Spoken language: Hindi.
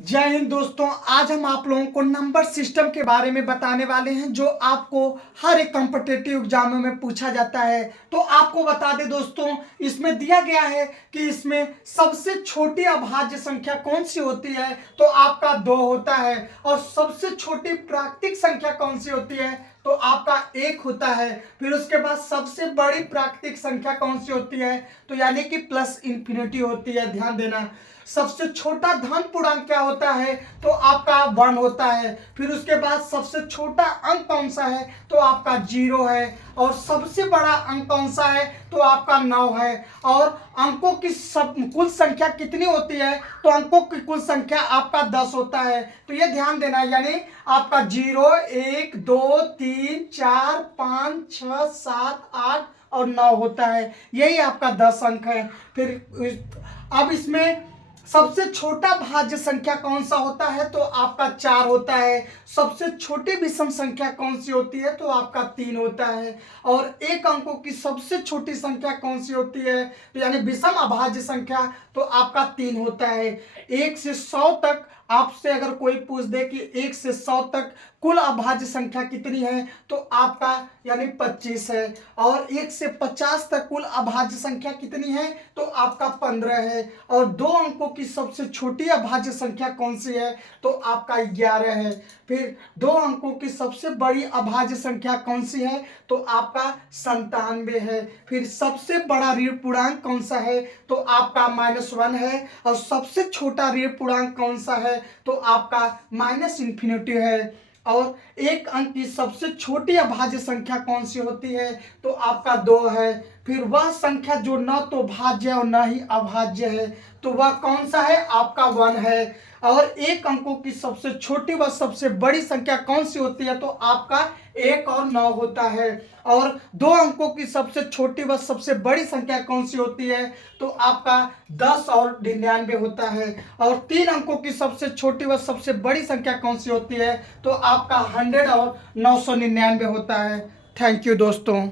जय हिंद दोस्तों। आज हम आप लोगों को नंबर सिस्टम के बारे में बताने वाले हैं जो आपको हर एक कॉम्पिटिटिव एग्जामों में पूछा जाता है। तो आपको बता दें दोस्तों, इसमें दिया गया है कि इसमें सबसे छोटी अभाज्य संख्या कौन सी होती है, तो आपका 2 होता है। और सबसे छोटी प्राकृतिक संख्या कौन सी होती है, तो आपका 1 होता है। फिर उसके बाद सबसे बड़ी प्राकृतिक संख्या कौन सी होती है, तो यानी कि प्लस इंफिनिटी होती है। ध्यान देना। सबसे छोटा धन पूर्णांक क्या होता है, तो आपका 1 होता है। फिर उसके बाद सबसे छोटा अंक कौन सा है, तो आपका 0 है। और सबसे बड़ा अंक कौन सा है, तो आपका 9 है। और अंकों की सब कुल संख्या कितनी होती है, तो अंकों की कुल संख्या आपका 10 होता है। तो ये ध्यान देना, यानी आपका 0 1 2 3 4 5 6 7 8 और 9 होता है। यही आपका 10 अंक है। फिर अब इसमें सबसे छोटा भाज्य संख्या कौन सा होता है, तो आपका 4 होता है। सबसे छोटी विषम संख्या कौन सी होती है, तो आपका 3 होता है। और एक अंकों की सबसे छोटी संख्या कौन सी होती है, तो यानी विषम अभाज्य संख्या, तो आपका 3 होता है। 1 से 100 तक आपसे अगर कोई पूछ दे कि 1 से 100 तक कुल अभाज्य संख्या कितनी है, तो आपका यानी 25 है। और 1 से 50 तक कुल अभाज्य संख्या कितनी है, तो आपका 15 है। और 2 अंकों की सबसे छोटी अभाज्य संख्या कौन सी है, तो आपका 11 है। फिर 2 अंकों की सबसे बड़ी अभाज्य संख्या कौन सी है, तो आपका 97 है। फिर सबसे बड़ा ऋण पूर्णांक कौन सा है, तो आपका -1 है। और सबसे छोटा ऋण पूर्णांक कौन सा है, तो आपका -इंफिनिटी है। और एक अंक की सबसे छोटी अभाज्य संख्या कौन सी होती है, तो आपका 2 है। फिर वह संख्या जो न तो भाज्य और न ही अभाज्य है, तो वह कौन सा है, आपका 1 है। और एक अंकों की सबसे छोटी व सबसे बड़ी संख्या कौन सी होती है, तो आपका 1 और 9 होता है। और 2 अंकों की सबसे छोटी व सबसे बड़ी संख्या कौन सी होती है, तो आपका 10 और 99 होता है। और 3 अंकों की सबसे छोटी व सबसे बड़ी संख्या कौन सी होती है, तो आपका 100 और 999 होता है। थैंक यू दोस्तों।